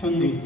সঙ্গীত।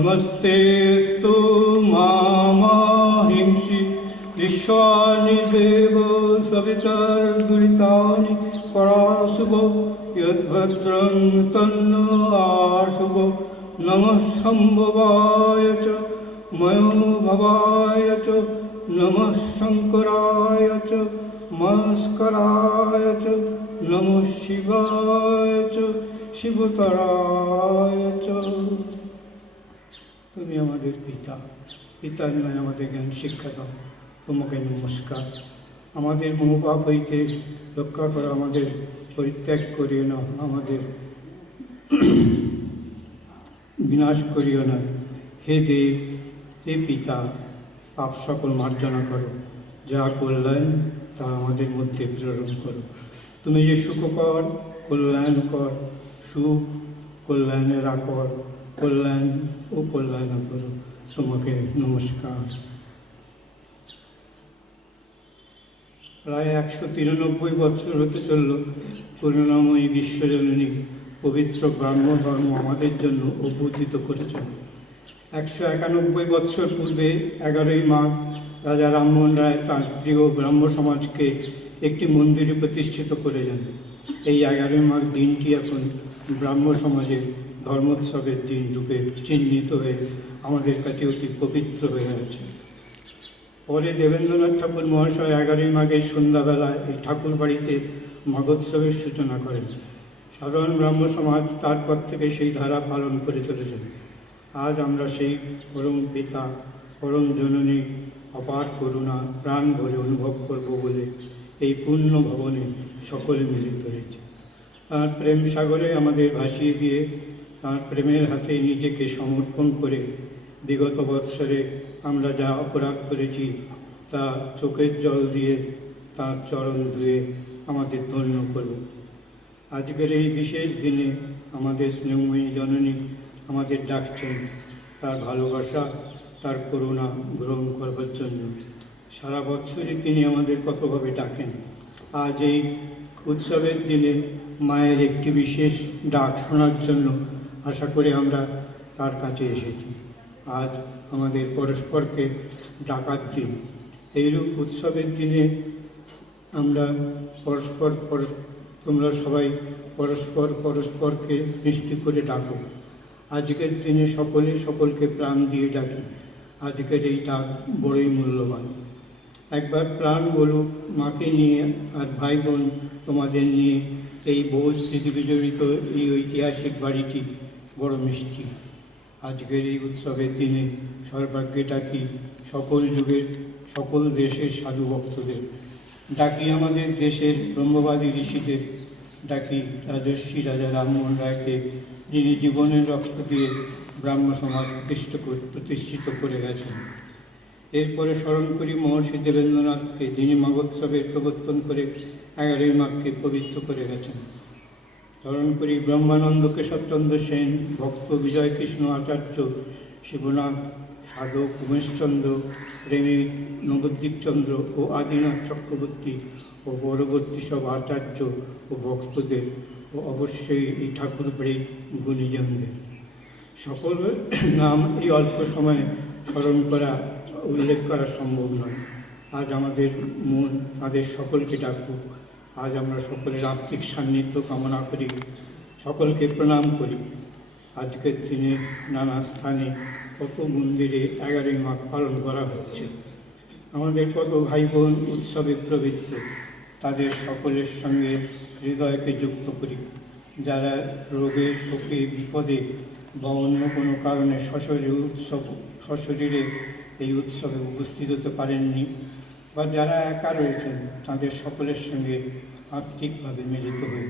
नमस्तेस्तु मामाहिंसि विश्वानि देव सवितर्दुरितानि पराशुभ यद्भद्रं तन्नो आशुभ नमः शम्भवाय च मयोभवाय च नमः शङ्कराय च मस्कराय च नमः शिवाय च शिवतराय च। তুমি আমাদের পিতা, পিতার নয় আমাদের জ্ঞান শিক্ষা দাও। তোমাকে নমস্কার। আমাদের মোহপাপ হইতে রক্ষা করো, আমাদের পরিত্যাগ করিও না, আমাদের বিনাশ করিও না। হে দেব, হে পিতা, পাপ সকল মার্জনা করো, যা কল্যাণ তা আমাদের মধ্যে প্রেরণ করো। তুমি যে সুখকর, কল্যাণকর, সুখ কল্যাণের আকর, কল্যাণ ও কল্যাণ করো, তোমাকে নমস্কার। প্রায় 193 বছর হতে চলল করুণাময়ী বিশ্বজননী পবিত্র ব্রাহ্ম ধর্ম আমাদের জন্য অভ্যুত্থিত করেছেন। 191 বছর পূর্বে 11ই মাঘ রাজা রামমোহন রায় তাঁর প্রিয় ব্রাহ্ম সমাজকে একটি মন্দিরে প্রতিষ্ঠিত করেছেন। এই 11ই মাঘ দিনটি এখন ব্রাহ্ম সমাজের ধর্মোৎসবের দিন রূপে চিহ্নিত হয়ে আমাদের কাছে অতি পবিত্র হয়ে আছে। পরে দেবেন্দ্রনাথ ঠাকুর মহাশয় 11ই মাঘের সন্ধ্যাবেলায় এই ঠাকুর বাড়িতে মাঘোৎসবের সূচনা করেন। সাধারণ ব্রাহ্ম সমাজ তারপর থেকে সেই ধারা পালন করে চলেছেন। আজ আমরা সেই পরম পিতা, পরম জননী অপার করুণা প্রাণ ভরে অনুভব করব বলে এই পূর্ণ ভবনে সকলে মিলিত হয়েছে। তাঁর প্রেম সাগরে আমাদের ভাসিয়ে দিয়ে তাঁর প্রেমের হাতে নিজেকে সমর্পণ করে বিগত বৎসরে আমরা যা অপরাধ করেছি তা চোখের জল দিয়ে তাঁর চরণ ধুয়ে আমাদের ধন্য করব। আজকের এই বিশেষ দিনে আমাদের স্নেহময়ী জননী আমাদের ডাকছেন তার ভালোবাসা, তার করুণা গ্রহণ করবার জন্য। সারা বৎসরই তিনি আমাদের কতভাবে ডাকেন। আজ এই উৎসবের দিনে মায়ের একটি বিশেষ ডাক শোনার জন্য আশা করে আমরা তার কাছে এসেছি। আজ আমাদের পরস্পরকে ডাকার দিন। এইরূপ উৎসবের দিনে আমরা তোমরা সবাই পরস্পরকে মিষ্টি করে ডাকো। আজকের দিনে সকলে সকলকে প্রাণ দিয়ে ডাকি। আজকের এই ডাক বড়ই মূল্যবান। একবার প্রাণ বলুক মাকে নিয়ে আর ভাই বোন তোমাদের নিয়ে এই বহু স্মৃতি বিজড়িত এই ঐতিহাসিক বাড়িটি বড় মিষ্টি। আজকের এই উৎসবের দিনে সর্বাগ্যে ডাকি সকল যুগের সকল দেশের সাধু ভক্তদের, ডাকি আমাদের দেশের ব্রহ্মবাদী ঋষিদের, ডাকি রাজর্ষি রাজা রামমোহন রায়কে, যিনি জীবনের রক্ত দিয়ে ব্রাহ্ম সমাজ প্রতিষ্ঠিত করে গেছেন। এরপরে স্মরণ করি মহর্ষি দেবেন্দ্রনাথকে, যিনি মাঘোৎসবের প্রবর্তন করে 11ই মাঘকে পবিত্র করে গেছেন। স্মরণ করি ব্রহ্মানন্দ কেশবচন্দ্র সেন, ভক্ত বিজয় কৃষ্ণ আচার্য, শিবনাথ, সাধক উমেশচন্দ্র, প্রেমিক নবদ্বীপচন্দ্র ও আদিনাথ চক্রবর্তী ও পরবর্তী সব আচার্য ও ভক্তদের ও অবশ্যই এই ঠাকুর বাড়ির গুণীজনদের। সকলের নাম এই অল্প সময়ে স্মরণ করা উল্লেখ করা সম্ভব নয়। আজ আমাদের মন তাদের সকলকে ডাকুক। আজ আমরা সকলের আত্মিক সান্নিধ্য কামনা করি, সকলকে প্রণাম করি। আজকের দিনে নানা স্থানে কত মন্দিরে 11ই মাঘ পালন করা হচ্ছে। আমাদের কত ভাই বোন উৎসবে প্রবৃত্ত, তাদের সকলের সঙ্গে হৃদয়কে যুক্ত করি। যারা রোগে শোকে বিপদে বা অন্য কোনো কারণে সশরীরে এই উৎসবে উপস্থিত হতে পারেননি বা যারা একা রয়েছেন, তাদের সকলের সঙ্গে আত্মিকভাবে মিলিত হই।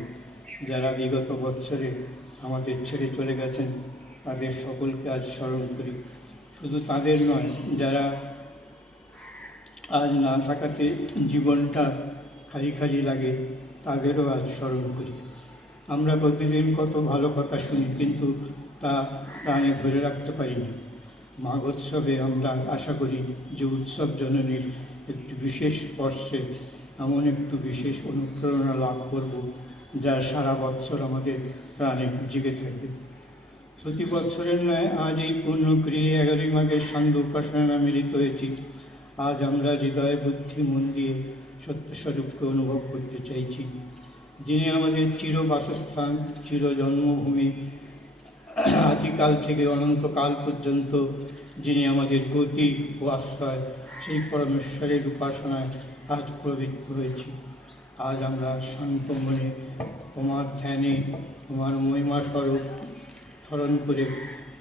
যারা বিগত বৎসরে আমাদের ছেড়ে চলে গেছেন, তাদের সকলকে আজ স্মরণ করি। শুধু তাদের নয়, যারা আজ না থাকাতে জীবনটা খালি খালি লাগে, তাদেরও আজ স্মরণ করি। আমরা প্রতিদিন কত ভালো কথা শুনি, কিন্তু তা প্রাণে ধরে রাখতে পারি না। মাঘোৎসবে আমরা আশা করি যে উৎসব জননীর একটু বিশেষ স্পর্শে এমন একটু বিশেষ অনুপ্রেরণা লাভ করব, যা সারা বৎসর আমাদের প্রাণে জেগে থাকবে। প্রতি বছরের ন্যায় আজ এই পূর্ণক্রিয়ে 11ই মাঘের সান্ধ্য উপাসনা মিলিত হয়েছি। আজ আমরা হৃদয় বুদ্ধি মন দিয়ে সত্যস্বরূপকে অনুভব করতে চাইছি, যিনি আমাদের চির বাসস্থান, চির জন্মভূমি, আদিকাল থেকে অনন্তকাল পর্যন্ত যিনি আমাদের গতি ও আশ্রয়, সেই পরমেশ্বরের উপাসনায় আজ প্রবৃত্ত হয়েছি। আজ আমরা শান্ত মনে তোমার ধ্যানে, তোমার মহিমা স্বরূপ স্মরণ করে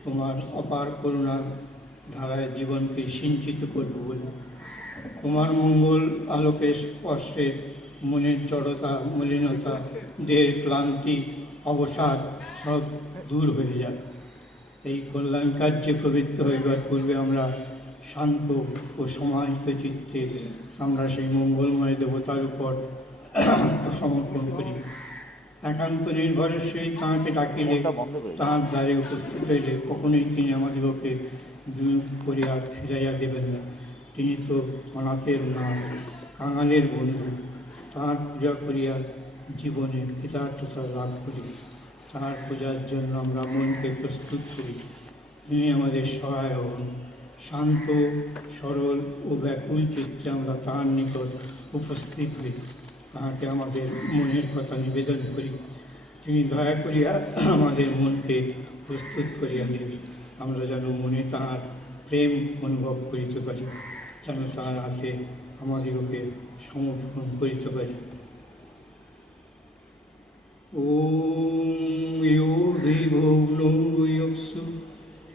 তোমার অপার করুণার ধারায় জীবনকে সিঞ্চিত করব বলে তোমার মঙ্গল আলোকের স্পর্শে মনের জড়তা, মলিনতা, দেহের ক্লান্তি, অবসাদ সব দূর হয়ে যাবে। এই কল্যাণ কার্যে প্রবৃত্ত হইবার পূর্বে আমরা শান্ত ও সমাহিত চিত্তে আমরা সেই মঙ্গলময় দেবতার উপর আত্মসমর্পণ করি। একান্ত নির্ভরের সহিত তাঁকে ডাকিলে, তাঁর দ্বারে উপস্থিত হইলে কখনোই তিনি আমাদিগকে বিয়োগ করিয়া ফিরাইয়া দেবেন না। তিনি তো অনাথের না, কাঙালের বন্ধু। তাঁর পূজা করিয়া জীবনে কৃতার্থতা লাভ করি। তাঁর পূজার জন্য আমরা মনকে প্রস্তুত করি। তিনি আমাদের সহায় হন। শান্ত, সরল ও ব্যাকুল চিত্তে আমরা তাঁর নিকট উপস্থিত হই। তাঁকে আমাদের মনের কথা নিবেদন করি। তিনি দয়া করিয়া আমাদের মনকে প্রস্তুত করিয়া দেন। আমরা যেন মনে তাঁর প্রেম অনুভব করিতে পারি, যেন তাঁর হাতে আমাদিগকে সমর্পণ করিতে পারি। ওম ইয়ো দেবো ইয়স্যু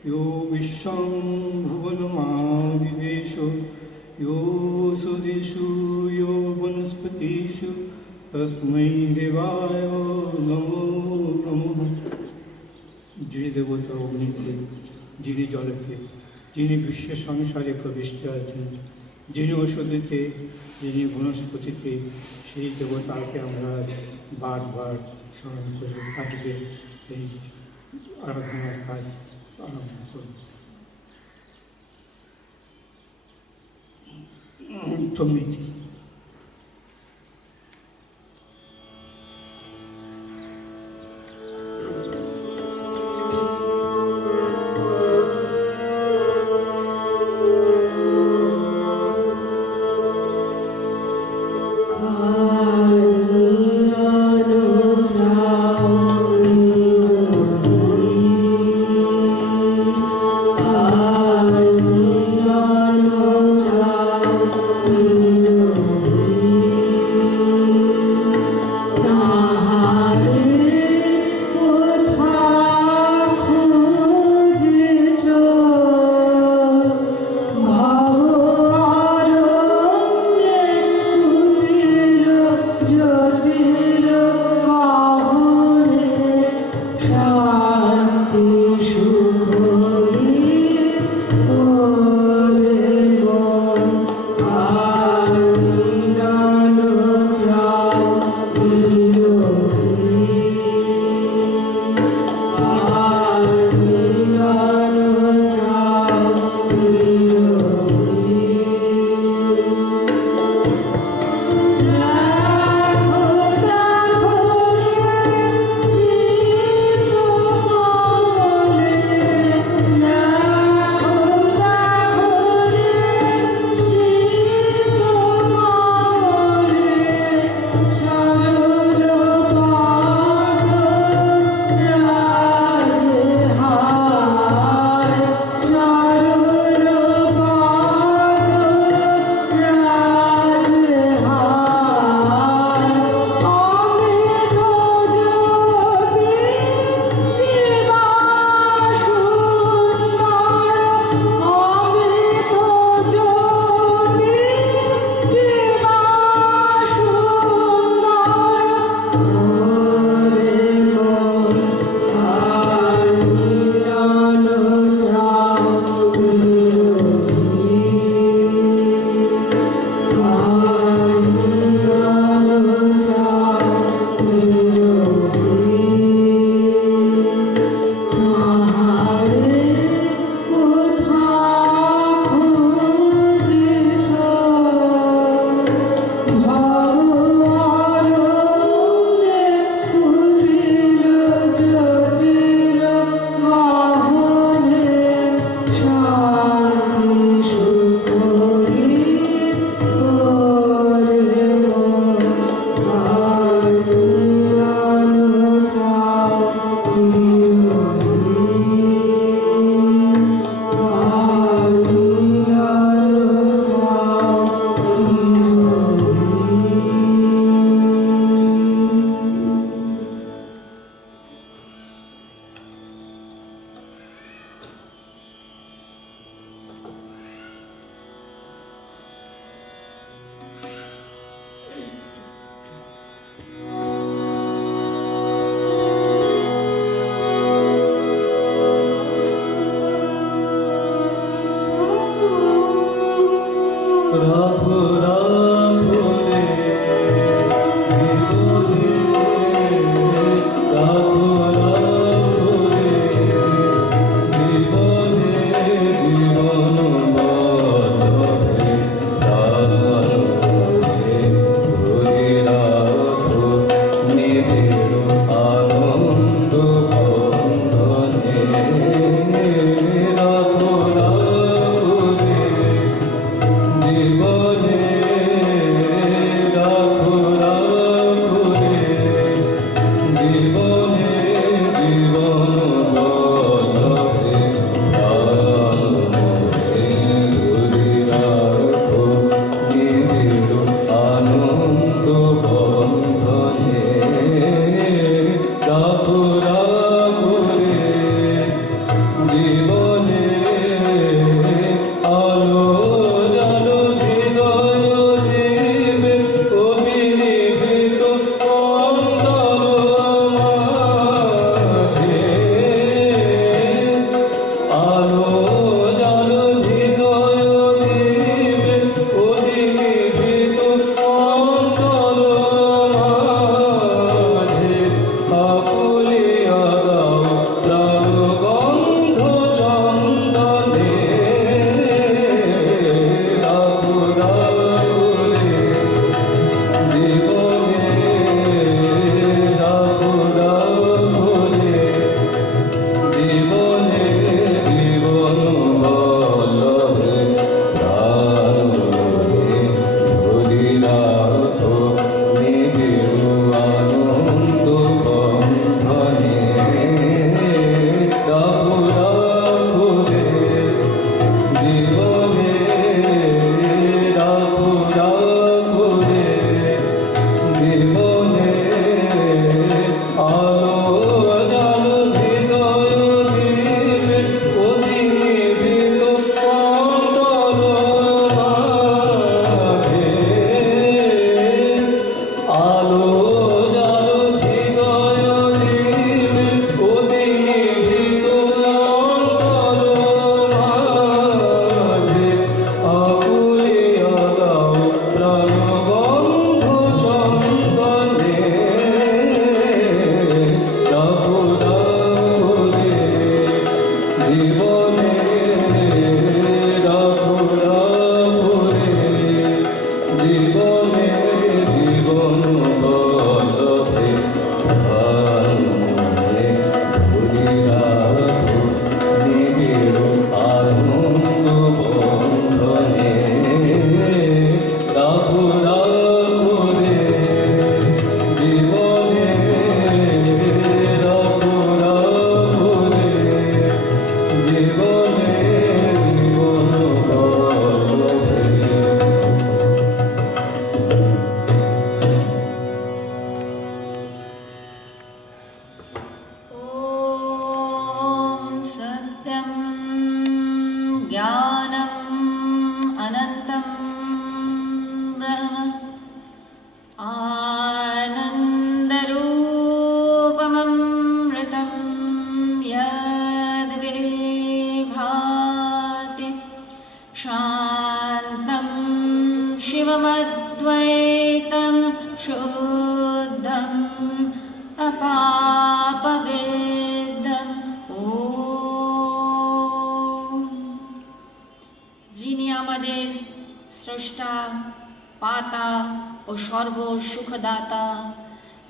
ইয়ো বিশ্বং ভুবনমাবিবেশ ইয়ো সুদেশু ইয়ো বনস্পতিষু তস্मै দেবায় নমো নমঃ। যিনি দেবতা অগ্নিতে, যিনি জলেতে, যিনি বিশ্ব সংসারে প্রবিষ্ট আছেন, যিনি ওষুধেতে, যিনি বনস্পতিতে, সেই দেবতাকে আমরা বারবার স্মরণ করে আজকে এই আরাধনার কাজ আরম্ভ করব। প্রমিতি। Amen.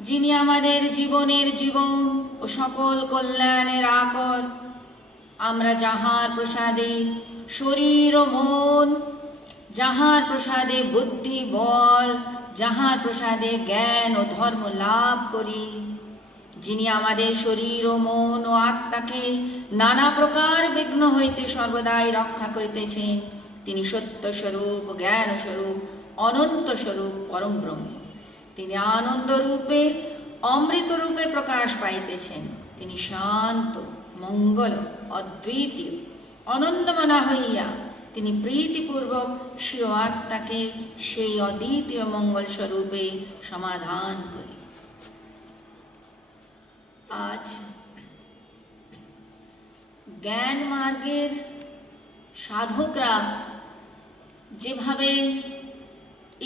যিনি আমাদের জীবনের জীবন ও সকল কল্যাণের আকর, আমরা যাহার প্রসাদে শরীর ও মন, যাহার প্রসাদে বুদ্ধি বল, যাহার প্রসাদে জ্ঞান ও ধর্ম লাভ করি, যিনি আমাদের শরীর ও মন ও আত্মাকে নানা প্রকার বিঘ্ন হইতে সর্বদাই রক্ষা করিতেছেন, তিনি সত্য স্বরূপ, জ্ঞান স্বরূপ, অনন্ত স্বরূপ পরম ব্রহ্ম। তিনি আনন্দ রূপে, অমৃত রূপে প্রকাশ পাইতেছেন। তিনি শান্ত, মঙ্গল, অদ্বিতীয়, অনন্দমনা হইয়া তিনি প্রীতিপূর্বক স্বীয় আত্মাকে সেই অদ্বিতীয় মঙ্গল স্বরূপে সমাধান করি। আজ জ্ঞান মার্গের সাধকরা যেভাবে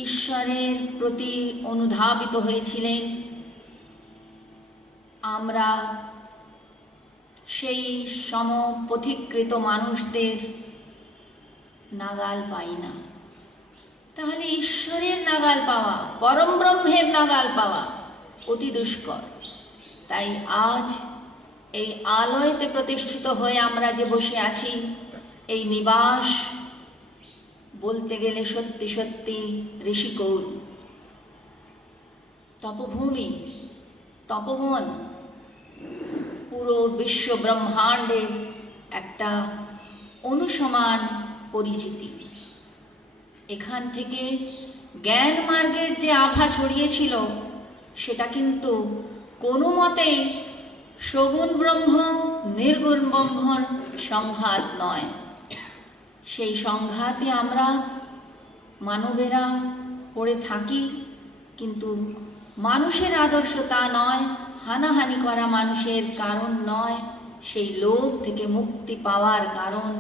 ঈশ্বরের প্রতি অনুধাবিত হয়েছিলেন, আমরা সেই সমপথিকৃত মানুষদের নাগাল পাই না। তাহলে ঈশ্বরের নাগাল পাওয়া, পরম ব্রহ্মের নাগাল পাওয়া অতি দুষ্কর। তাই আজ এই আলয়তে প্রতিষ্ঠিত হয়ে আমরা যে বসে আছি, এই নিবাস বলতে গেলে সত্যি সত্যি ঋষিকৌল, তপভূমি, তপবন, পুরো বিশ্ব ব্রহ্মাণ্ডের একটা অনুসমান পরিচিতি। এখান থেকে জ্ঞান মার্গের যে আভা ছড়িয়েছিল, সেটা কিন্তু কোনো মতেই সগুণ ব্রহ্ম নির্গুণ ব্রহ্মর সংঘাত নয়। সেই সংঘাতে আমরা মানবেরা পড়ে থাকি, কিন্তু মানুষের আদর্শ তা নয়, হানাহানি করা মানুষের কারণ নয়, সেই লোভ থেকে মুক্তি পাওয়ার কারণ,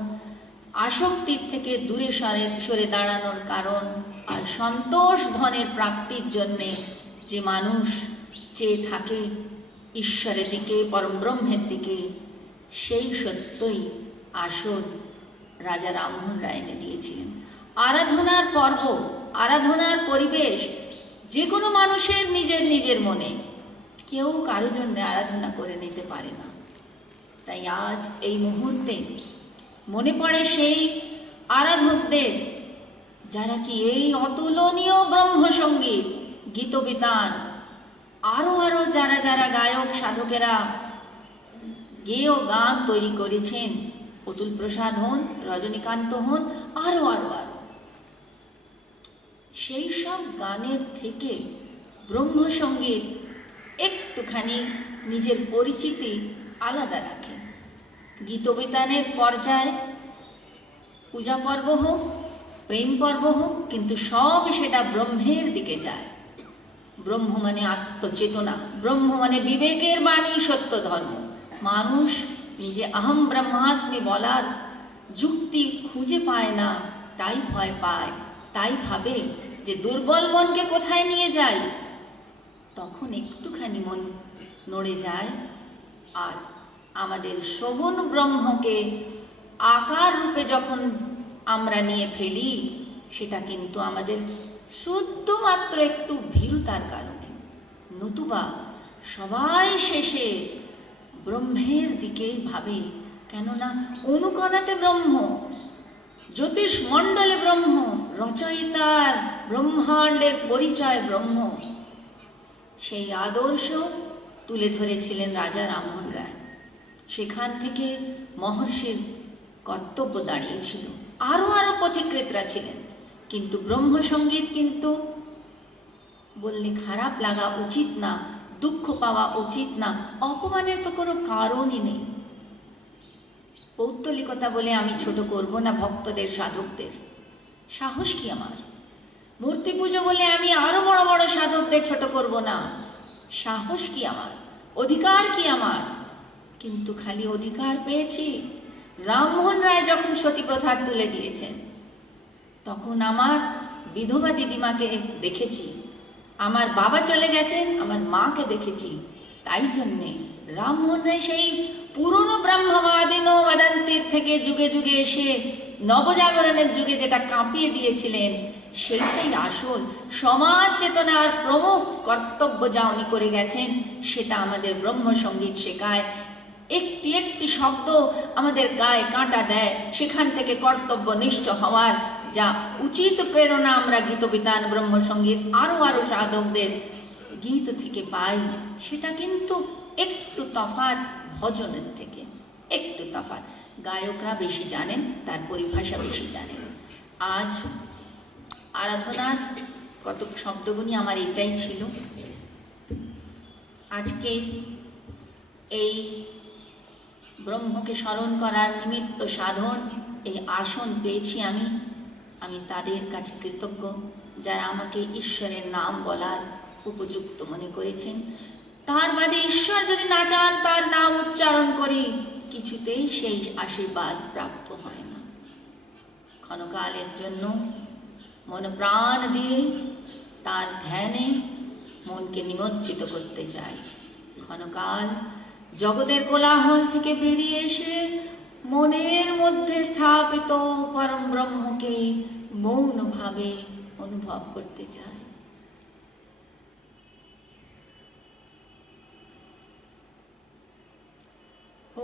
আসক্তির থেকে দূরে সরে দাঁড়ানোর কারণ, আর সন্তোষ ধনের প্রাপ্তির জন্যে যে মানুষ চেয়ে থাকে ঈশ্বরের দিকে, পরম ব্রহ্মের দিকে, সেই সত্যই আসল রাজা রামমোহন রায় এনে দিয়েছিলেন। আরাধনার পর্ব, আরাধনার পরিবেশ যে কোনো মানুষের নিজের নিজের মনে, কেউ কারো জন্য আরাধনা করে নিতে পারে না। তাই আজ এই মুহূর্তে মনে পড়ে সেই আরাধকদের, যারা কি এই অতুলনীয় ব্রহ্মসঙ্গীত, গীতবিতান, আরো আরো যারা যারা গায়ক সাধকেরা গেয় গান তৈরি করেছেন, অতুল প্রসাদ হন, রজনীকান্ত হন, আরো আরো আরো, সেই সব গানের থেকে ব্রহ্মসঙ্গীত একটুখানি নিজের পরিচিতি আলাদা রাখে। গীতবিতানের পর্যায়ে পূজা পর্ব হোক, প্রেম পর্ব হোক, কিন্তু সব সেটা ব্রহ্মের দিকে যায়। ব্রহ্ম মানে আত্মচেতনা, ব্রহ্ম মানে বিবেকের বাণী, সত্য ধর্ম। মানুষ নিজে আহম ব্রহ্মাস্মি বলার যুক্তি খুঁজে পায় না, তাই ভয় পায়, তাই ভাবে যে দুর্বল মনকে কোথায় নিয়ে যায়। তখন একটুখানি মন নড়ে যায়, আর আমাদের সগুণ ব্রহ্মকে আকার রূপে যখন আমরা নিয়ে ফেলি, সেটা কিন্তু আমাদের শুধুমাত্র একটু ভীরুতার কারণে, নতুবা সবাই শেষে ব্রহ্মের দিকেই ভাবে। কেননা অনুকণাতে ব্রহ্ম, জ্যোতিষমণ্ডলে ব্রহ্ম, রচয়িতার ব্রহ্মাণ্ডের পরিচয় ব্রহ্ম। সেই আদর্শ তুলে ধরেছিলেন রাজা রামমোহন রায়। সেখান থেকে মহর্ষির কর্তব্য দাঁড়িয়েছিল। আরো আরো পথিকৃতরা ছিলেন, কিন্তু ব্রহ্মসঙ্গীত কিন্তু বললে খারাপ লাগা উচিত না, দুঃখ পাওয়া উচিত না, অপমানের তো কোনো কারণই নেই। পৌত্তলিকতা বলে আমি ছোট করব না ভক্তদের, সাধকদের। সাহস কি আমার? মূর্তি পুজো বলে আমি আরো বড় বড় সাধকদের ছোট করব না। সাহস কি আমার? অধিকার কি আমার? কিন্তু খালি অধিকার পেয়েছি। রামমোহন রায় যখন সতী প্রথা তুলে দিয়েছেন, তখন আমার বিধবা দিদিমাকে দেখেছি, আমার বাবা চলে গেছেন, আমার মাকে দেখেছি। তাই জন্যে রামমোহন রায় সেই পুরনো ব্রহ্মবাদী বেদান্তের থেকে যুগে যুগে এসে নবজাগরণের যুগে যেটা কাঁপিয়ে দিয়েছিলেন, সেইটাই আসল সমাজ চেতনার প্রমুখ কর্তব্য যা উনি করে গেছেন, সেটা আমাদের ব্রহ্মসঙ্গীত শেখায়। একটি একটি শব্দ আমাদের গায়ে কাঁটা দেয়। সেখান থেকে কর্তব্যনিষ্ঠ হওয়ার যা উচিত প্রেরণা আমরা গীতবিতান ব্রহ্মসঙ্গীত আরো আরো সাধকদের গীত থেকে পাই, সেটা কিন্তু একটু তফাৎ ভজনের থেকে, একটু তফাৎ। গায়করা বেশি জানেন, তার পরিভাষা বেশি জানেন। আজ আরাধনার কতক শব্দগুলি আমার এটাই ছিল। আজকে এই ব্রহ্মকে স্মরণ করার নিমিত্ত সাধন এই আসন পেয়েছি আমি তাদের কাছে কৃতজ্ঞ, যারা আমাকে ঈশ্বরের নাম বলার উপযুক্ত মনে করেছেন। তার বাদে ঈশ্বর যদি না চান তার নাম উচ্চারণ করি, কিছুতেই সেই আশীর্বাদ প্রাপ্ত হয় না। ক্ষণকালের জন্য মন প্রাণ দিয়ে তার ধ্যানে মনকে নিমজ্জিত করতে চাই। ক্ষণকাল জগতের কোলাহল থেকে বেরিয়ে এসে মনের মধ্যে স্থাপিত পরম ব্রহ্মকে মৌনভাবে অনুভব করতে চাই।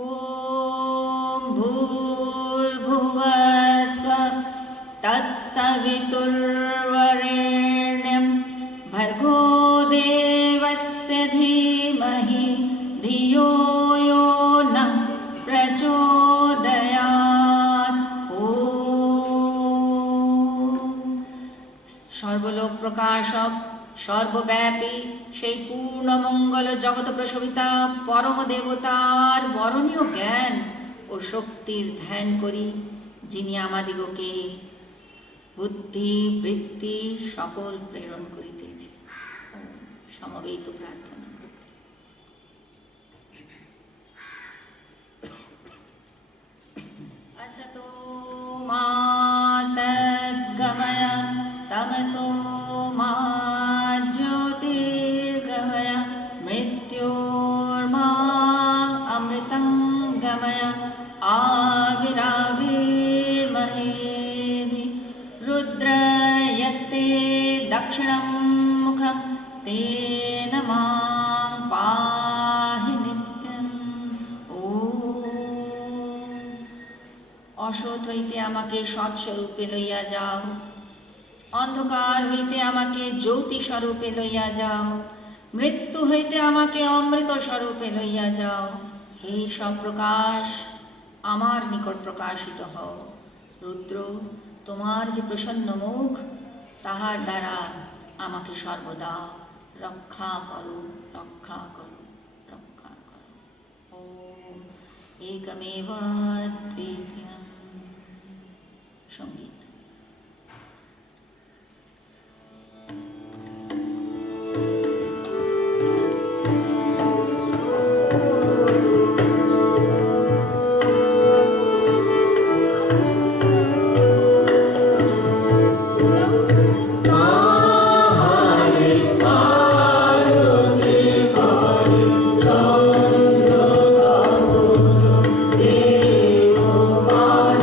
ওম ভূর্ভুবঃ স্বঃ তৎসবিতুর্বরেণ্যং ভর্গো দেবস্য ধীমহি ধিয়ো यो নঃ প্রচোদয়াৎ। ওম সর্বলোক প্রকাশক, সর্বব্যাপী সেই পূর্ণ মঙ্গল জগৎ প্রসবিতা পরম দেবতার বরণীয় জ্ঞান ও শক্তির ধ্যান করি, যিনি আমাদিগকে বুদ্ধি বৃত্তি সকল প্রেরণ করিতেছে। সমবেত প্রার্থনা। असतो मा सद्गमय तमसो मा ज्योतिर्गमय मृत्योर्मा अमृतं गमय आविराविर्महेदि रुद्र यत्ते दक्षिणं मुखं तेन मां पाहि नित्यम्। অসৎ হইতে আমাকে সৎস্বরূপে লইয়া যাও, অন্ধকার হইতে আমাকে জ্যোতি স্বরূপে লইয়া যাও, মৃত্যু হইতে আমাকে অমৃত স্বরূপে লইয়া যাও। হে সপ্রকাশ, আমার নিকট প্রকাশিত হও। রুদ্র, তোমার যে প্রসন্ন মুখ, তাহার দ্বারা আমাকে সর্বদা রক্ষা করো, রক্ষা করো, রক্ষা করো। ওম একমেব দ্বিতীয়ম। সঙ্গীত। Bye.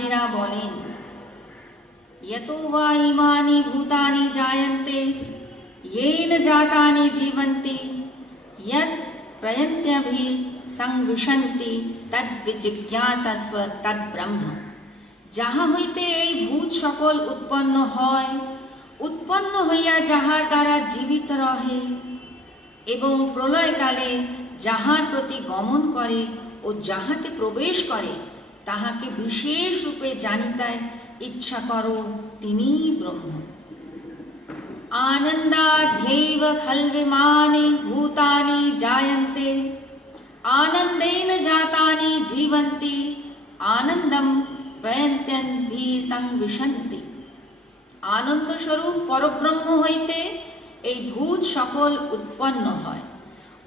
ব্রহ্মাদিরা বলেন, यतो वा इमानि भूतानि जायन्ते येन जातानि जीवन्ति यत् प्रयन्त्यभि संविशन्ति तद्विजिज्ञासस्व तद्ब्रह्म। যাহা হইতে এই ভূত সকল উৎপন্ন হয়, উৎপন্ন হইয়া যাহার দ্বারা জীবিত রহে এবং প্রলয়কালে যাহার প্রতি গমন করে ও যাহাতে প্রবেশ করে, তাহাকে বিশেষ রূপে জানিতে ইচ্ছা করো, তিনিই ব্রহ্ম। आनन्दाध्यैव खल्विमानि भूतानि जायन्ते आनन्देन जातानि जीवन्ति आनन्दं प्रयन्त्यन्ति संविशन्ति। আনন্দ স্বরূপ পরব্রহ্ম হইতে এই ভূত সকল উৎপন্ন হয়,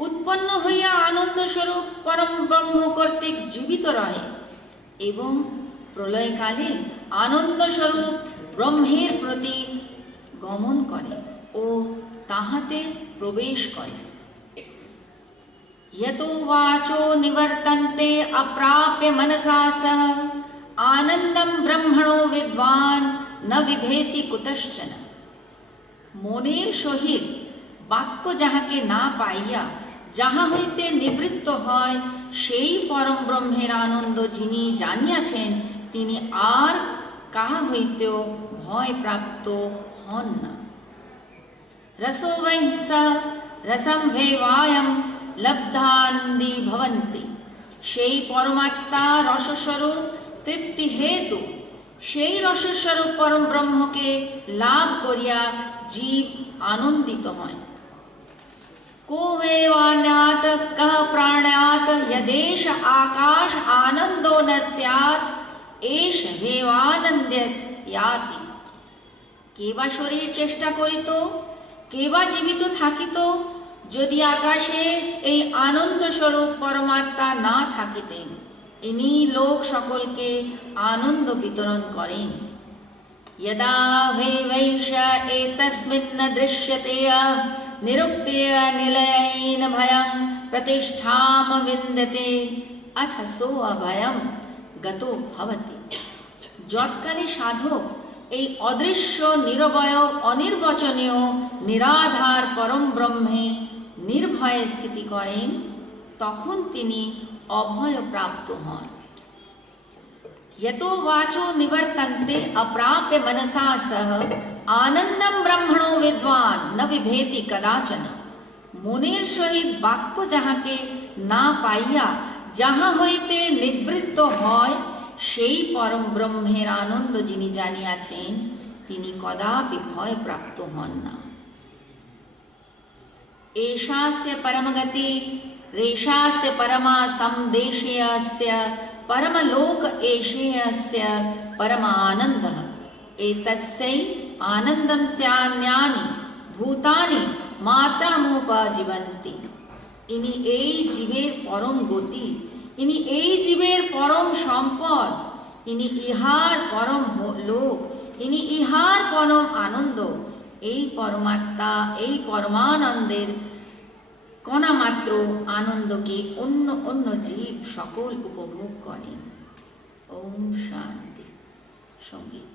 উৎপন্ন হইয়া আনন্দ স্বরূপ পরম ব্রহ্ম কর্তৃক জীবিত রহে এবং প্রলয়কালে আনন্দ স্বরূপ ব্রহ্মের প্রতি গমন করে ও তাহাতে প্রবেশ করে। यतो वाचो निवर्तन्ते अप्राप्य मनसा सह आनन्दं ब्रह्मणो विद्वान् न विभेति कुतश्चन। মনের সহিত বাক্য যাহাকে না পাইয়া যাহা হইতে নিবৃত্ত হয়, সেই পরম ব্রহ্মের আনন্দ যিনি জানিয়াছেন, তিনি আর কাহা হইতেও ভয় প্রাপ্ত হন না। রসো বৈ স রসম ভেবায়ম লব্ধান্দি ভবন্তি। সেই পরমাত্মা রসস্বরূপ তৃপ্তি হেতু সেই রসস্বরূপ পরম ব্রহ্মকে লাভ করিয়া জীব আনন্দিত হয়। को वेवान्यात् कः प्राण्यात् यदेष आकाश आनंदो न स्यात् एष वेवानन्द्यत् याति। কেবা শরীর চেষ্টা করিত, কেবা জীবিত থাকিত, যদি আকাশে এই আনন্দ স্বরূপ পরমাত্মা না থাকিতেন। ইনি লোক সকলকে আনন্দ বিতরণ করেন। यदा वे वैष एतस्मिन् दृश्यते निरुक्तेय निलयेन भयं प्रतिष्ठाम विन्दते अथ सो अभयं गतो भवति। যৎকালে সাধক এই অদৃশ্য নিরবয় অনির্বচনীয় নিরাধার পরম ব্রহ্মে নির্ভয়ে স্থিতি করেন, তখন তিনি অভয় প্রাপ্ত হন। यतो वाचो निवर्तन्ते अप्राप्य मनसा सह आनंदम ब्रह्मणो विद्वान न विभेति कदाचन। মনের সহিত বাক্য যাহাকে না পাইয়া যাহা হইতে নিবৃত্ত হয়, সেই পরম ব্রহ্মের আনন্দ যিনি জানিয়াছেন, তিনি কদাপি ভয় প্রাপ্ত হন না। एषास्य परमगति रेषास्य परमा समदेशेयस्य परमलोक एषेयस्य परमानन्दः एतत्सै आनन्दं स्यान्यानि भूतानि मात्रामुपजीवन्ति। ইনি এই জীবের পরম গতি, ইনি এই জীবের পরম সম্পদ, ইনি ইহার পরম লোক, ইনি ইহার পরম আনন্দ। এই পরমাত্মা এই পরমানন্দের কণামাত্র আনন্দকে অন্য অন্য জীব সকল উপভোগ করেন। ওম শান্তি। সঙ্গীত।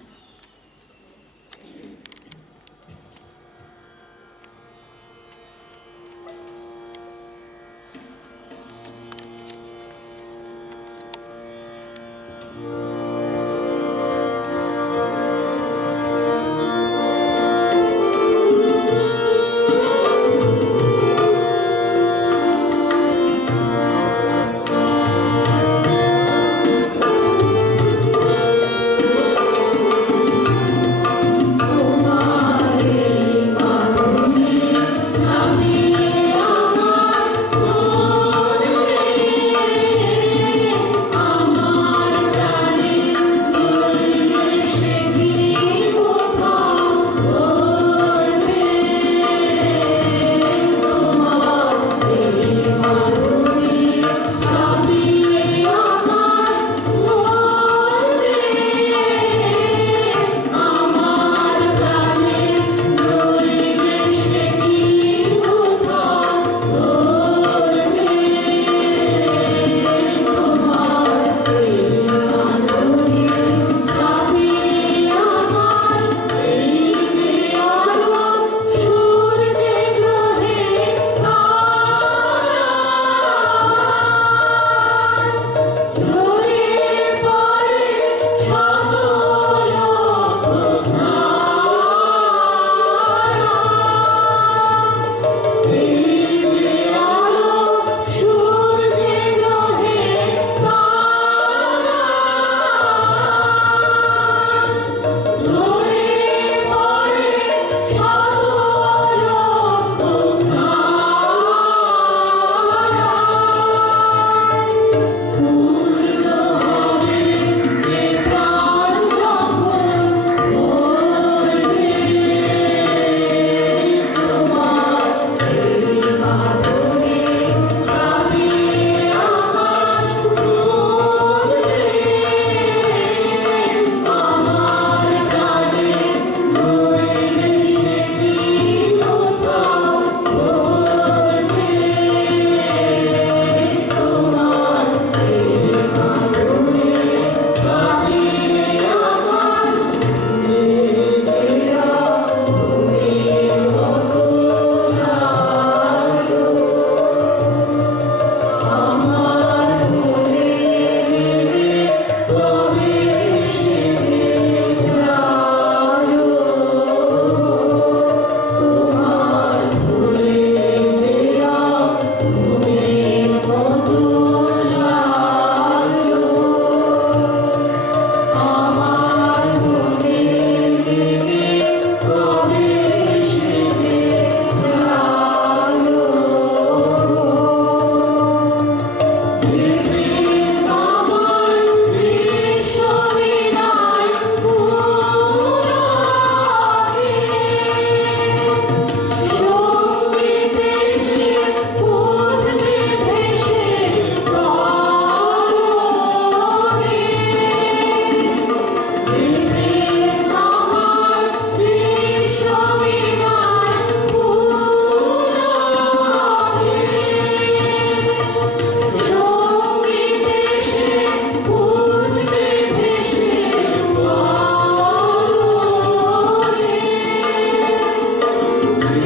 Amen.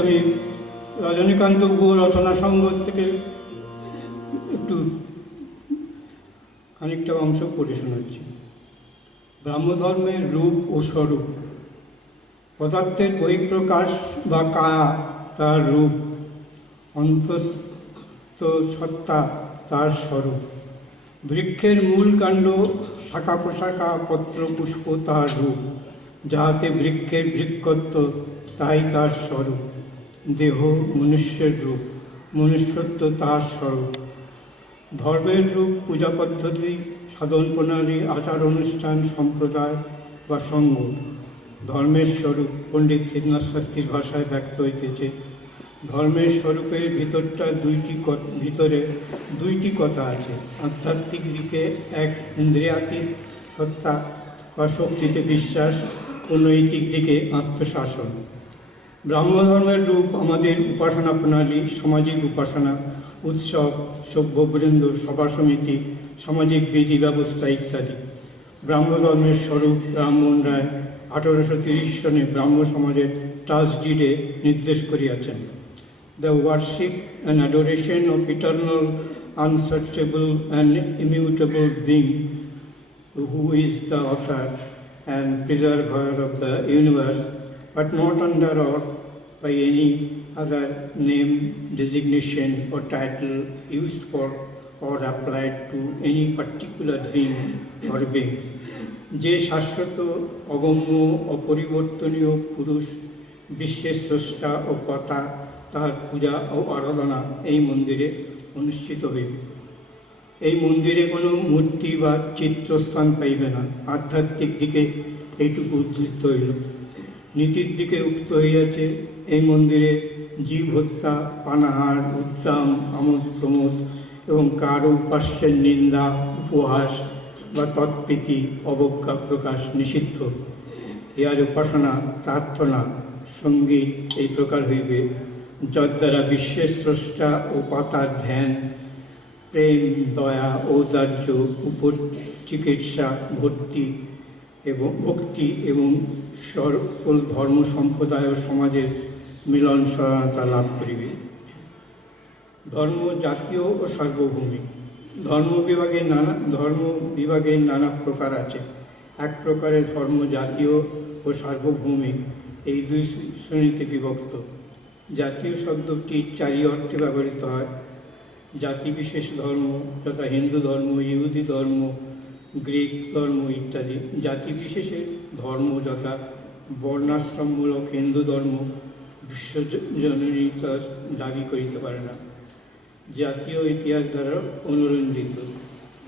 আমি রজনীকান্ত গুহ রচনা সংঘ থেকে একটু খানিকটা অংশ পড়ে শোনাচ্ছি। ব্রাহ্মধর্মের রূপ ও স্বরূপ। পদার্থের বহিঃপ্রকাশ বা কায়া তার রূপ, অন্তস্থ সত্তা তার স্বরূপ। বৃক্ষের মূল কাণ্ড, শাখা প্রশাখা, পত্র পুষ্প তার রূপ, যাহাতে বৃক্ষের বৃক্ষত্ব তাই তার স্বরূপ। দেহ মনুষ্যের রূপ, মনুষ্যত্ব তার স্বরূপ। ধর্মের রূপ পূজা পদ্ধতি, সাধন প্রণালী, আচার অনুষ্ঠান, সম্প্রদায় বা সঙ্গ। ধর্মের স্বরূপ পণ্ডিত শ্রীনাথ শাস্ত্রীর ভাষায় ব্যক্ত হইতেছে। ধর্মের স্বরূপের ভিতরে দুইটি কথা আছে। আধ্যাত্মিক দিকে এক ইন্দ্রিয়াতীত সত্তা বা শক্তিতে বিশ্বাস ও নৈতিক দিকে আত্মশাসন। ব্রাহ্মধর্মের রূপ আমাদের উপাসনা প্রণালী, সামাজিক উপাসনা, উৎসব, সভ্যবৃন্দ, সভা সমিতি, সামাজিক বিধি ব্যবস্থা ইত্যাদি। ব্রাহ্মধর্মের স্বরূপ রামমোহন রায় 1830 সনে ব্রাহ্ম সমাজের ট্রাস্টডিডে নির্দেশ করিয়াছেন। The worship and adoration of eternal, unsearchable and immutable being, who is the author and preserver of the universe, but not under or by any other name, designation or title used for or applied to any particular being or beings. যে শাশ্বত, অগম্য, অপরিবর্তনীয় পুরুষ, বিশ্বের স্রষ্টা ও কর্তা, তাহার পূজা ও আরাধনা এই মন্দিরে অনুষ্ঠিত হইবে। এই মন্দিরে কোনো মূর্তি বা চিত্রস্থান পাইবে না। আধ্যাত্মিক দিকে এইটুকু উদ্ধৃত হইল। নীতির দিকে উক্ত হইয়াছে, এই মন্দিরে জীব হত্যা, পানাহার, উদ্দাম, আমোদ প্রমোদ এবং কারো উপাস্যের নিন্দা, উপহাস বা তৎপ্রীতি, অবজ্ঞা প্রকাশ নিষিদ্ধ। ইহার উপাসনা, প্রার্থনা, সঙ্গীত এই প্রকার হইবে, যদ্বারা বিশ্বের স্রষ্টা ও পাতার ধ্যান, প্রেম, দয়া, ঔদার্য, উপচিকিৎসা, ভক্তি এবং সকল ধর্ম সম্প্রদায় ও সমাজের মিলন সহায়তা লাভ করিবে। ধর্ম জাতীয় ও সার্বভৌমিক। ধর্ম বিভাগের নানা প্রকার আছে। এক প্রকারে ধর্ম জাতীয় ও সার্বভৌমিক, এই দুই শ্রেণীতে বিভক্ত। জাতীয় শব্দটি চারি অর্থে ব্যবহৃত হয়। জাতিবিশেষ ধর্ম যথা হিন্দু ধর্ম, ইহুদি ধর্ম, গ্রিক ধর্ম ইত্যাদি। জাতিবিশেষের ধর্ম যথা বর্ণাশ্রমমূলক হিন্দু ধর্ম বিশ্বজনীনতার দাবি করিতে পারে না, জাতীয় ইতিহাস দ্বারা অনুরঞ্জিত।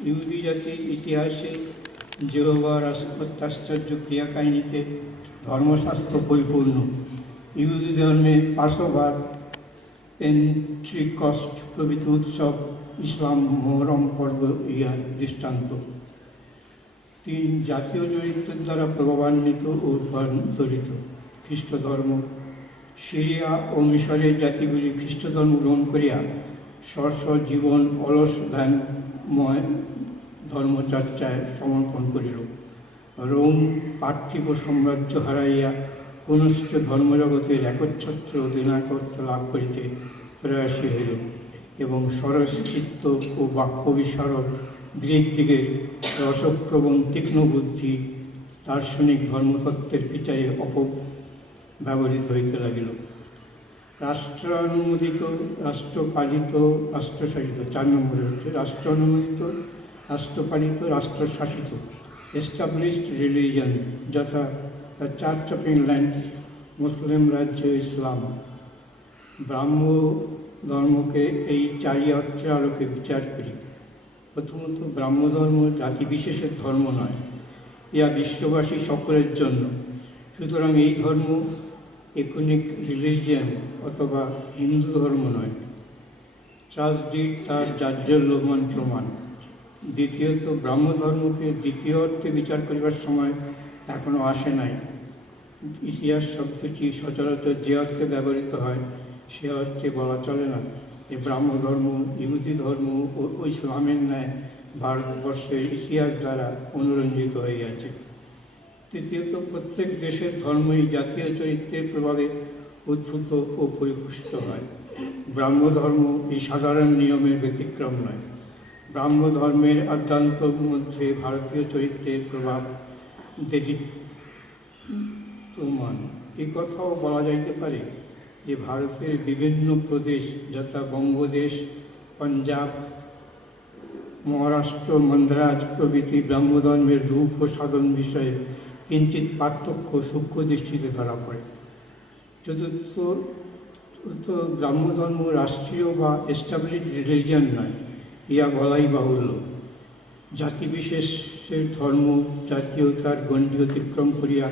ইহুদি জাতির ইতিহাসে যেহোবার অত্যাশ্চর্য ক্রিয়াকাহিনীতে ধর্মশাস্ত্র পরিপূর্ণ। ইহুদি ধর্মে পাশোভার, পেন্ট্রিকস্ট প্রভৃতি উৎসব, ইসলাম মোহরম পর্ব ইহার দৃষ্টান্ত। 3 জাতীয় চরিত্রের দ্বারা প্রভাবান্বিত ও রূপান্তরিত। খ্রিস্ট ধর্ম। সিরিয়া ও মিশরের জাতিগুলি খ্রিস্ট ধর্ম গ্রহণ করিয়া স্ব জীবন অলস ধ্যানময় ধর্মচর্চায় সমর্পণ করিল। রোম পার্থিব সাম্রাজ্য হারাইয়া পুনশ্চ ধর্মজগতের একচ্ছত্র অধিনায়কত্ব লাভ করিতে প্রয়াসী হইল এবং সরসচিত্ত ও বাক্য বিশারদ গ্রিক দিগের রসপ্রবণ তীক্ষ্ণ বুদ্ধি দার্শনিক ধর্মতত্ত্বের বিচারে ব্যবহৃত হইতে লাগিল। রাষ্ট্রানুমোদিত, রাষ্ট্রপালিত, রাষ্ট্রশাসিত। 4 নম্বরে হচ্ছে রাষ্ট্রানুমোদিত, রাষ্ট্রপালিত, রাষ্ট্রশাসিত। এস্টাবলিশড রিলিজন যথা দ্য চার্চ অফ ইংল্যান্ড, মুসলিম রাজ্য, ইসলাম। ব্রাহ্ম ধর্মকে এই 4 অর্থের আলোকে বিচার করি। প্রথমত, ব্রাহ্মধর্ম জাতিবিশেষের ধর্ম নয়, ইহা বিশ্ববাসী সকলের জন্য। সুতরাং এই ধর্ম একুনিক রিলিজিয়ান অথবা হিন্দু ধর্ম নয়। ট্রাস্টডিড তার জাজ্জল্যমান প্রমাণ। দ্বিতীয়ত, ব্রাহ্মধর্মকে দ্বিতীয় অর্থে বিচার করিবার সময় এখনও আসে নাই। ইতিহাস শব্দটি সচরাচর যে অর্থে ব্যবহৃত হয় সে অর্থে বলা চলে না যে ব্রাহ্মধর্ম ইহুদি ধর্ম ও ইসলামের ন্যায় ভারতবর্ষের ইতিহাস দ্বারা অনুরঞ্জিত হইয়াছে। তৃতীয়ত, প্রত্যেক দেশের ধর্মই জাতীয় চরিত্রের প্রভাবে উদ্ভূত ও পরিপুষ্ট হয়। ব্রাহ্মধর্ম এই সাধারণ নিয়মের ব্যতিক্রম নয়। ব্রাহ্মধর্মের আদ্যান্ত মধ্যে ভারতীয় চরিত্রের প্রভাব প্রমাণ। এই কথাও বলা যাইতে পারে যে ভারতের বিভিন্ন প্রদেশ যথা বঙ্গদেশ, পাঞ্জাব, মহারাষ্ট্র, মান্দ্রাজ প্রভৃতি ব্রাহ্মধর্মের রূপ ও সাধন বিষয়ে কিঞ্চিৎ পার্থক্য সূক্ষ্ম দৃষ্টিতে ধরা পড়ে। চতুর্থ, ব্রাহ্মধর্ম রাষ্ট্রীয় বা এস্টাবলিশড রিলিজিয়ান নয়, ইহা বলাই বাহুল্য। জাতিবিশেষের ধর্ম জাতীয়তার গণ্ডি অতিক্রম করিয়া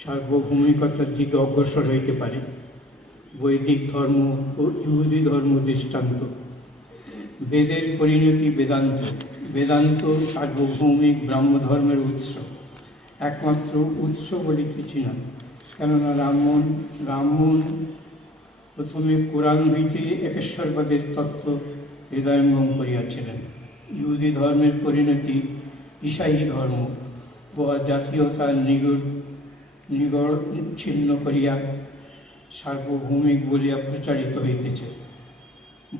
সার্বভৌমিকতার দিকে অগ্রসর হইতে পারে। বৈদিক ধর্ম ও ইহুদি ধর্ম দৃষ্টান্ত। বেদের পরিণতি বেদান্ত। বেদান্ত সার্বভৌমিক ব্রাহ্মধর্মের উৎস, একমাত্র উৎস বলিতেছি না, কেননা রামমোহন প্রথমে কোরআন হইতে একেশ্বরবাদের তত্ত্ব হৃদয়ঙ্গম করিয়াছিলেন। ইহুদি ধর্মের পরিণতি ঈসাই ধর্ম, উহা জাতীয়তার নিগড় ছিন্ন করিয়া সার্বভৌমিক বলিয়া প্রচারিত হইতেছে।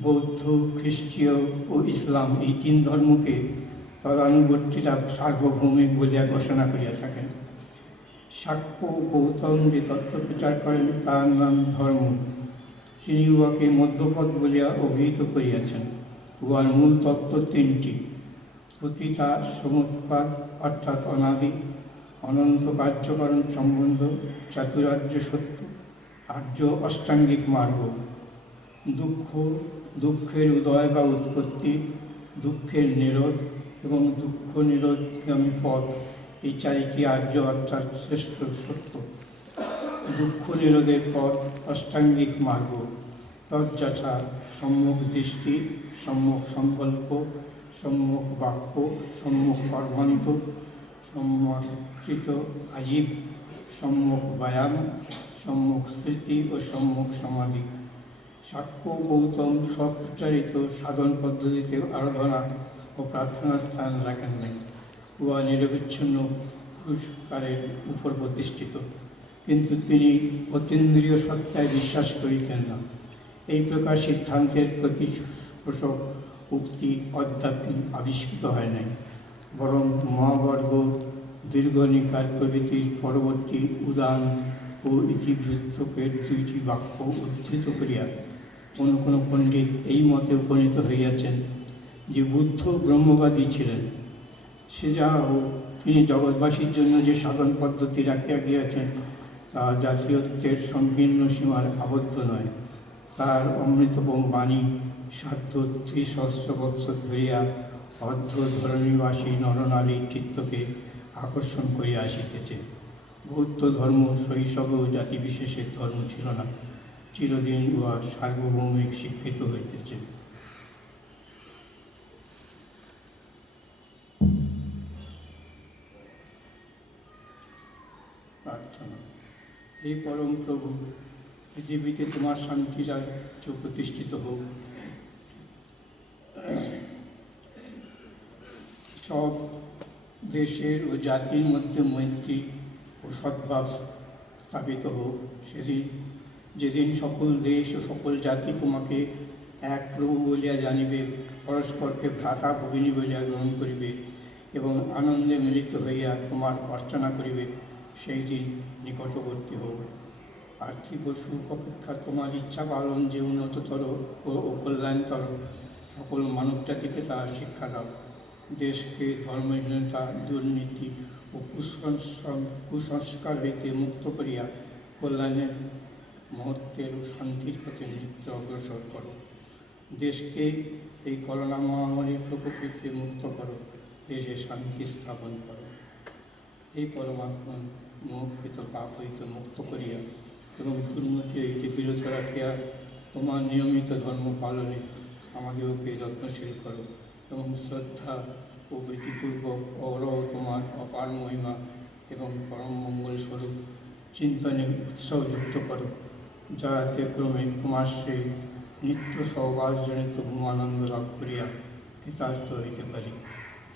বৌদ্ধ, খ্রিস্টীয় ও ইসলাম এই তিন ধর্মকে তদানুবর্তীরা সার্বভৌমিক বলিয়া ঘোষণা করিয়া থাকেন। শাক্য গৌতম যে তত্ত্ব প্রচার করেন তার নাম ধর্ম। তিনি উহাকে মধ্যপথ বলিয়া অভিহিত করিয়াছেন। উহার মূল তত্ত্ব তিনটি: পতিতা সমুৎপাদ অর্থাৎ অনাদি, অনন্ত কার্যকরণ সম্বন্ধ, চাতুরার্য সত্য, আর্য অষ্টাঙ্গিক মার্গ। দুঃখের উদয় বা উৎপত্তি, দুঃখের নিরোধ এবং দুঃখ নিরোধগামী পথ, এই চারিটি আর্য অর্থাৎ শ্রেষ্ঠ সত্য। দুঃখ নিরোধের পথ অষ্টাঙ্গিক মার্গ, তজ্যথা সম্যক দৃষ্টি, সম্যক সংকল্প, সম্যক বাক্য, সম্যক কর্মান্ত, সম্যকৃত আজীব, সম্যক ব্যায়াম, সম্যক স্মৃতি ও সম্যক সমাধি। শাক্য গৌতম স্বপ্রচারিত সাধন পদ্ধতিতে আরাধনা ও প্রার্থনার স্থান রাখেন নাই। উহা নিরবিচ্ছিন্ন পুরস্কারের উপর প্রতিষ্ঠিত, কিন্তু তিনি অতীন্দ্রিয় সত্তায় বিশ্বাস করিতেন না। এই প্রকার সিদ্ধান্তের প্রতিপোষক উক্তি অদ্যাপি আবিষ্কৃত হয় নাই, বরং মহাবর্গ, দীর্ঘনিকার প্রভৃতির পরবর্তী উদান ও ইতিবৃত্তকের দুইটি বাক্য উদ্ধৃত করিয়া কোনো কোনো পণ্ডিত এই মতে উপনীত হইয়াছেন যে বুদ্ধ ব্রহ্মবাদী ছিলেন। সে যাহা হোক, তিনি জগৎবাসীর জন্য যে সাধন পদ্ধতি রাখিয়া গিয়াছেন তা জাতীয়ত্বের সংকীর্ণ সীমার আবদ্ধ নয়। তার অমৃতপম বাণী সাধ্য ৩০,০০০ বৎসর ধরিয়া অর্ধধরণীবাসী নরনারীর চিত্তকে আকর্ষণ করিয়া আসিতেছে। বৌদ্ধ ধর্ম শৈশবেও জাতিবিশেষের ধর্ম ছিল না, চিরদিন উহা সার্বভৌমিক স্বীকৃত হইতেছে। প্রার্থনা। হে পরম প্রভু, পৃথিবীতে তোমার শান্তি রাজ্য প্রতিষ্ঠিত হোক। সব দেশের ও জাতির মধ্যে মৈত্রী ও সদ্ভাব স্থাপিত হোক। যেদিন সকল দেশ ও সকল জাতি তোমাকে এক প্রভু বলিয়া জানিবে, পরস্পরকে ভ্রাতা ভগিনী বলিয়া গ্রহণ করিবে এবং আনন্দে মিলিত হইয়া তোমার অর্চনা করিবে, সেই দিন নিকটবর্তী হোক। আর্থিক ও সুখ অপেক্ষা তোমার ইচ্ছা পালন যে উন্নততর ও কল্যাণতর, সকল মানব জাতিকে তার শিক্ষা দাও। দেশকে ধর্মহীনতা, দুর্নীতি ও কুসংস্কার হইতে মুক্ত করিয়া কল্যাণের, মহত্বের ও শান্তির পথে নিত্য অগ্রসর করো। দেশকে এই করোনা মহামারীর প্রকোপ হইতে মুক্ত করো, দেশে শান্তি স্থাপন করো। এই পরমাত্মা মোহকৃত পাপ হইতে মুক্ত করিয়া এবং দুর্নীতি হইতে বিরত রাখিয়া তোমার নিয়মিত ধর্ম পালনে আমাদেরকে যত্নশীল করো এবং শ্রদ্ধা ও প্রীতিপূর্বক অহরহ তোমার অপার মহিমা এবং পরম মঙ্গল স্বরূপ চিন্তনে উৎসাহযুক্ত করো, যাতে ক্রমে তোমার সেই নিত্য সহবাসজনিত ঘুমানন্দ লাভ করিয়া কৃতার্থ হইতে পারি।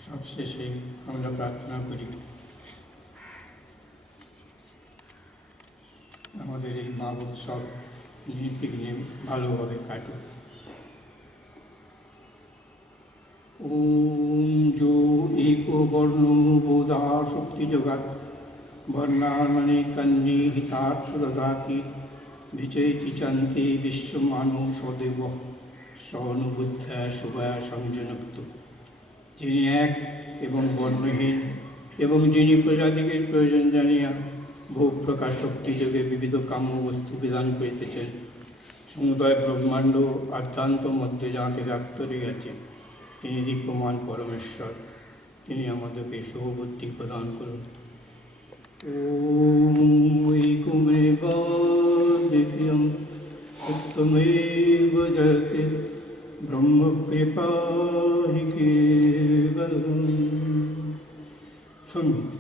সবশেষে আমরা প্রার্থনা করি, আমাদের এই মা উৎসব নির্বিঘ্নে ভালোভাবে কাটুক। ওম যো एको বর্ণ বোধা শক্তি জগাৎ বর্ণাননে কন্যে হিতাৎ সুদধাতি বিচৈতি চান্তে বিশ্বমানব সদেব সনুবুদ্ধা শুভয়া সংযুক্ত। যিনি এক এবং বর্ণহীন এবং যিনি প্রজাতিকে প্রয়োজন জানিয়া ভোগ প্রকাশ শক্তি যোগে বিবিধ কাম্য বস্তু বিধান করিতেছেন, সমুদয় ব্রহ্মাণ্ড আদ্যান্ত মধ্যে যাহাতে ব্যাপ্ত রইয়াছে, তিনি দীপ্যমান পরমেশ্বর। তিনি আমাদেরকে শুভবুদ্ধি প্রদান করুন। ওম ঐকমেব দ্বিতীয়ম সত্যমেব জয়তে ব্রহ্মকৃপা হি কেবলম। সঙ্গীত।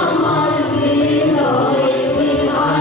আমার হৃদয় বিহার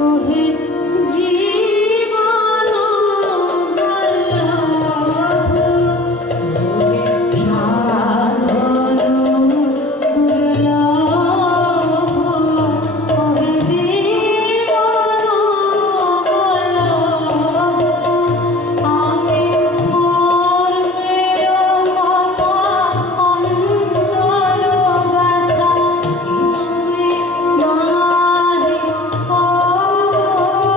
ওহে জীবন বল্লভ ওহে সাধন দুর্লভ ওহে জীবন বল্লভ আমি মর্মের কথা অন্তর ব্যথা কিছুই নাহি কব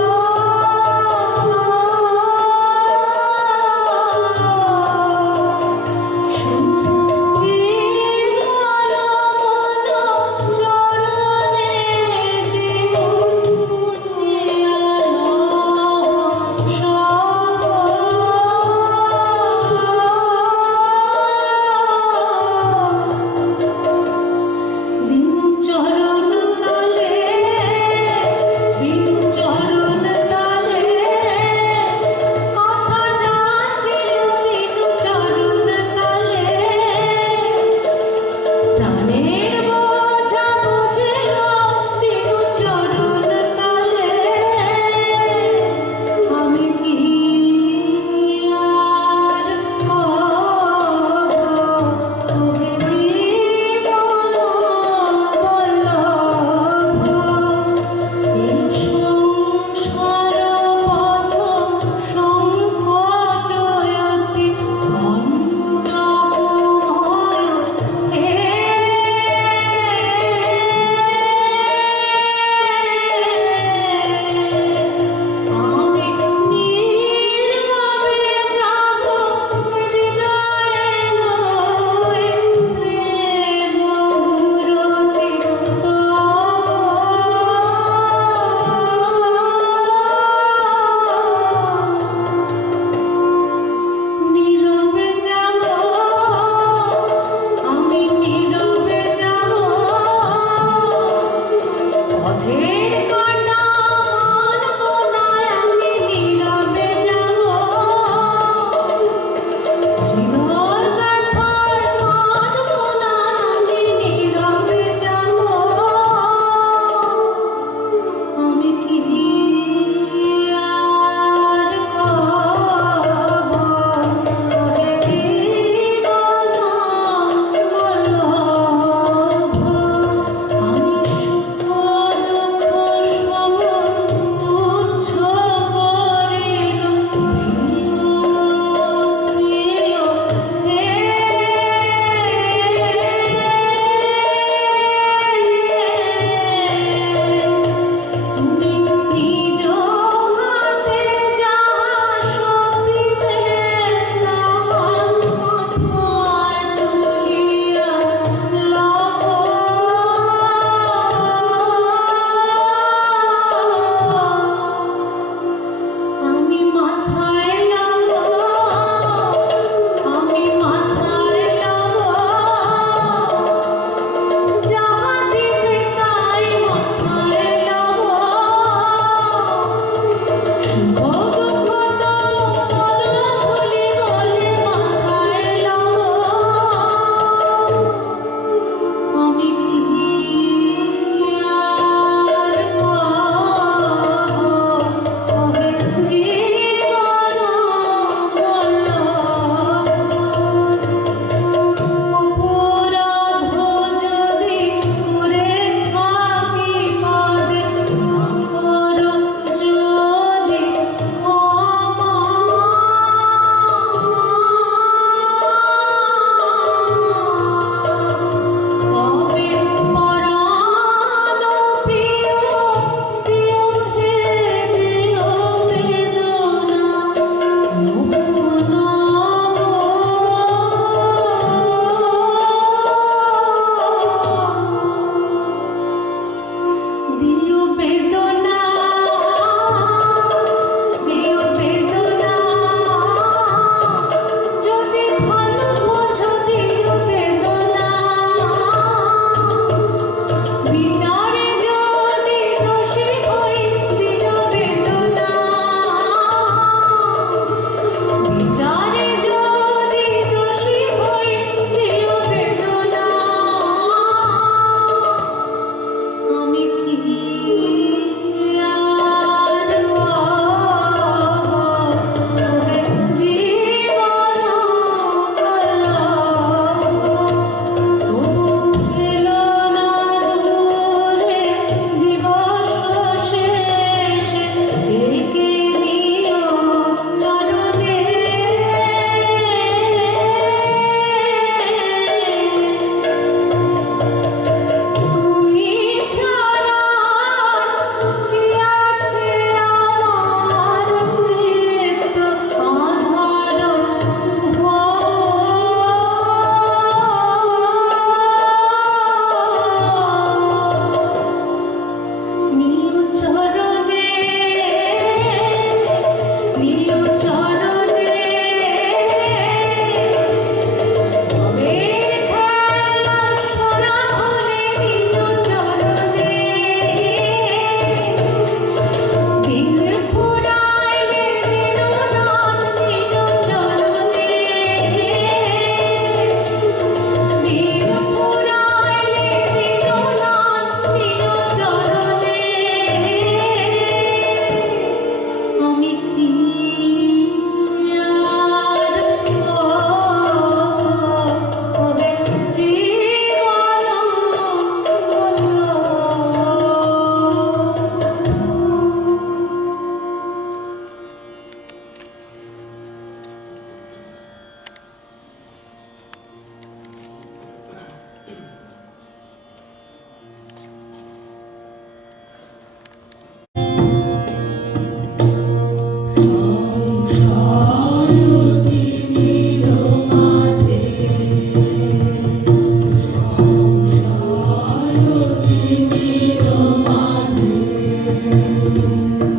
Thank you.